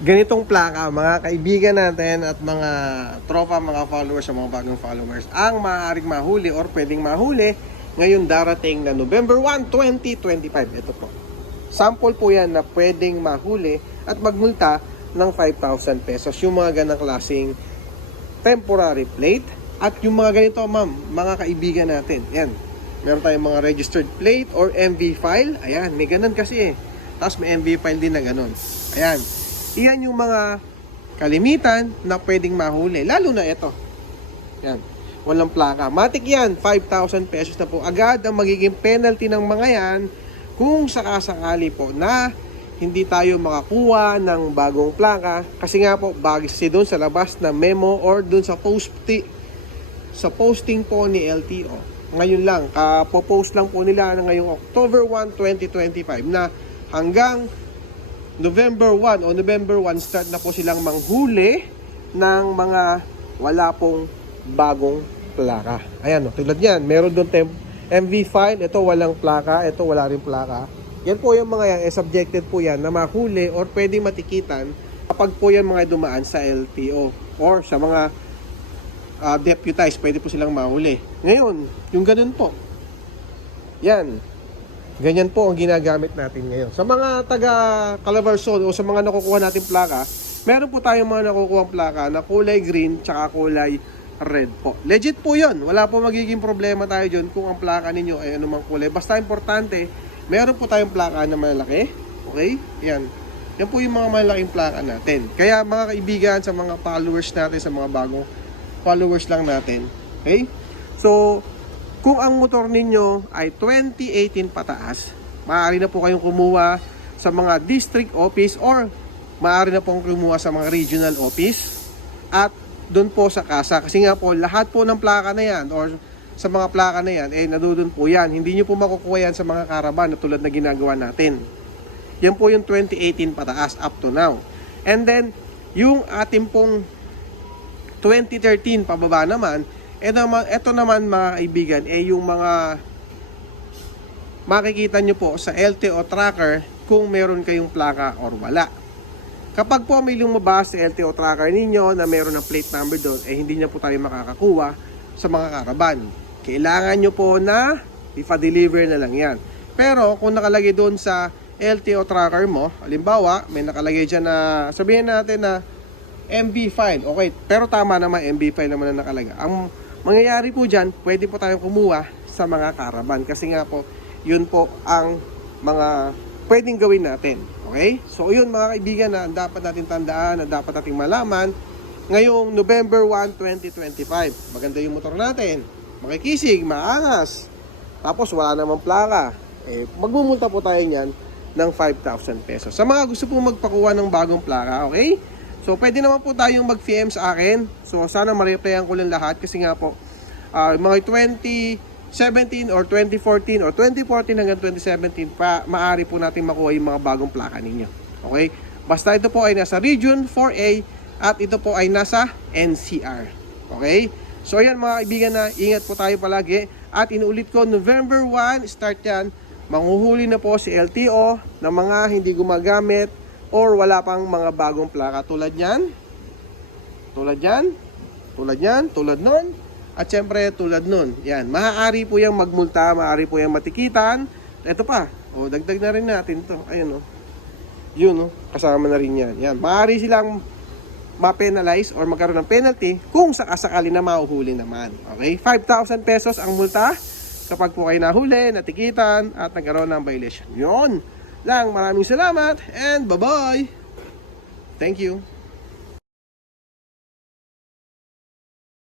ganitong plaka, mga kaibigan natin at mga tropa, mga followers, sa mga bagong followers, ang maaaring mahuli or pwedeng mahuli ngayon darating na November 1, 2025. Ito po. Sample po yan na pwedeng mahuli at magmulta ng 5,000 pesos. Yung mga ganang klaseng temporary plate at yung mga ganito, ma'am, mga kaibigan natin. Yan. Meron tayong mga registered plate or MV file. Ayan, may ganun kasi eh. Tapos may MV file din na ganun. Ayan. Iyan yung mga kalimitan na pwedeng mahuli. Lalo na ito. Yan. Walang plaka. Matik yan. 5,000 pesos na po. Agad ang magiging penalty ng mga yan kung sakasakali po na hindi tayo makakuha ng bagong plaka kasi nga po bagay doon sa labas na memo or doon sa posti sa posting po ni LTO. Ngayon lang, kapopost lang po nila na ngayong October 1, 2025 na hanggang November 1 o November 1 start na po silang manghuli ng mga wala pong bagong plaka. Ayan, oh, tulad yan. Meron doon temp MV file. Ito walang plaka. Ito wala rin plaka. Yan po yung mga yan. Eh, subjected po yan na mahuli or pwede matikitan kapag po yan mga dumaan sa LTO or sa mga uh, deputized. Pwede po silang mahuli. Ngayon, yung ganun po. Yan. Ganyan po ang ginagamit natin ngayon. Sa mga taga Calabarzon o sa mga nakukuha natin plaka, meron po tayong mga nakukuha plaka na kulay green tsaka kulay red po. Legit po yun. Wala po magiging problema tayo dyan kung ang plaka ninyo ay anumang kulay. Basta importante, meron po tayong plaka na malaki. Okay? Yan. Yan po yung mga malaking plaka natin. Kaya mga kaibigan, sa mga followers natin, sa mga bagong followers lang natin. Okay? So, kung ang motor ninyo ay 2018 pataas, maaari na po kayong kumuha sa mga district office or maaari na pong kumuha sa mga regional office at doon po sa kasa. Kasi nga po, lahat po ng plaka na yan or sa mga plaka na yan, eh nadudun po yan. Hindi nyo po makukuha yan sa mga karaban na tulad na ginagawa natin. Yan po yung 2018 pataas up to now. And then, yung ating pong 2013 pababa naman, ito naman, ito naman mga kaibigan, eh yung mga makikita nyo po sa LTO tracker kung meron kayong plaka or wala. Kapag po may lumabas sa LTO tracker ninyo na meron ng plate number doon, eh hindi na po tayo makakakuha sa mga karaban. Kailangan nyo po na ipa-deliver na lang yan. Pero kung nakalagay doon sa LTO tracker mo, halimbawa, may nakalagay dyan na, sabihin natin na MB file. Okay, pero tama naman, MB file naman na nakalagay. Ang mangyayari po dyan, pwede po tayong kumuha sa mga karaban. Kasi nga po, yun po ang mga pwedeng gawin natin. Okay? So, yun mga kaibigan na dapat natin tandaan, na dapat nating malaman ngayong November 1, 2025. Maganda yung motor natin. Makikisig, maangas. Tapos wala namang plaka. Eh, magmumulta po tayo niyan ng 5,000 pesos. Sa mga gusto po magpakuha ng bagong plaka, okay? So, pwede naman po tayong mag-PM sa akin. So, sana ma-replyan ko lang lahat kasi nga po, ah, mga 2017 or 2014 or 2014 hanggang 2017 pa, maaari po natin makuha yung mga bagong plaka ninyo. Okay? Basta ito po ay nasa Region 4A at ito po ay nasa NCR. Okay? So, ayan mga kaibigan na ingat po tayo palagi. At inuulit ko, November 1, start yan. Manguhuli na po si LTO ng mga hindi gumagamit or wala pang mga bagong plaka tulad yan. Tulad yan. Tulad yan. Tulad nun. At syempre tulad nun. Yan. Maaari po yung magmulta. Maaari po yung matikitan. Ito pa. O, dagdag na rin natin to. Ayun o. Yun o. Kasama na rin yan. Yan. Maaari silang ma-penalize or magkaroon ng penalty kung sakasakali na mahuhuli naman. Okay? 5,000 pesos ang multa kapag po kayo nahuli, natikitan, at nagkaroon ng violation. Yun lang. Maraming salamat and bye-bye! Thank you.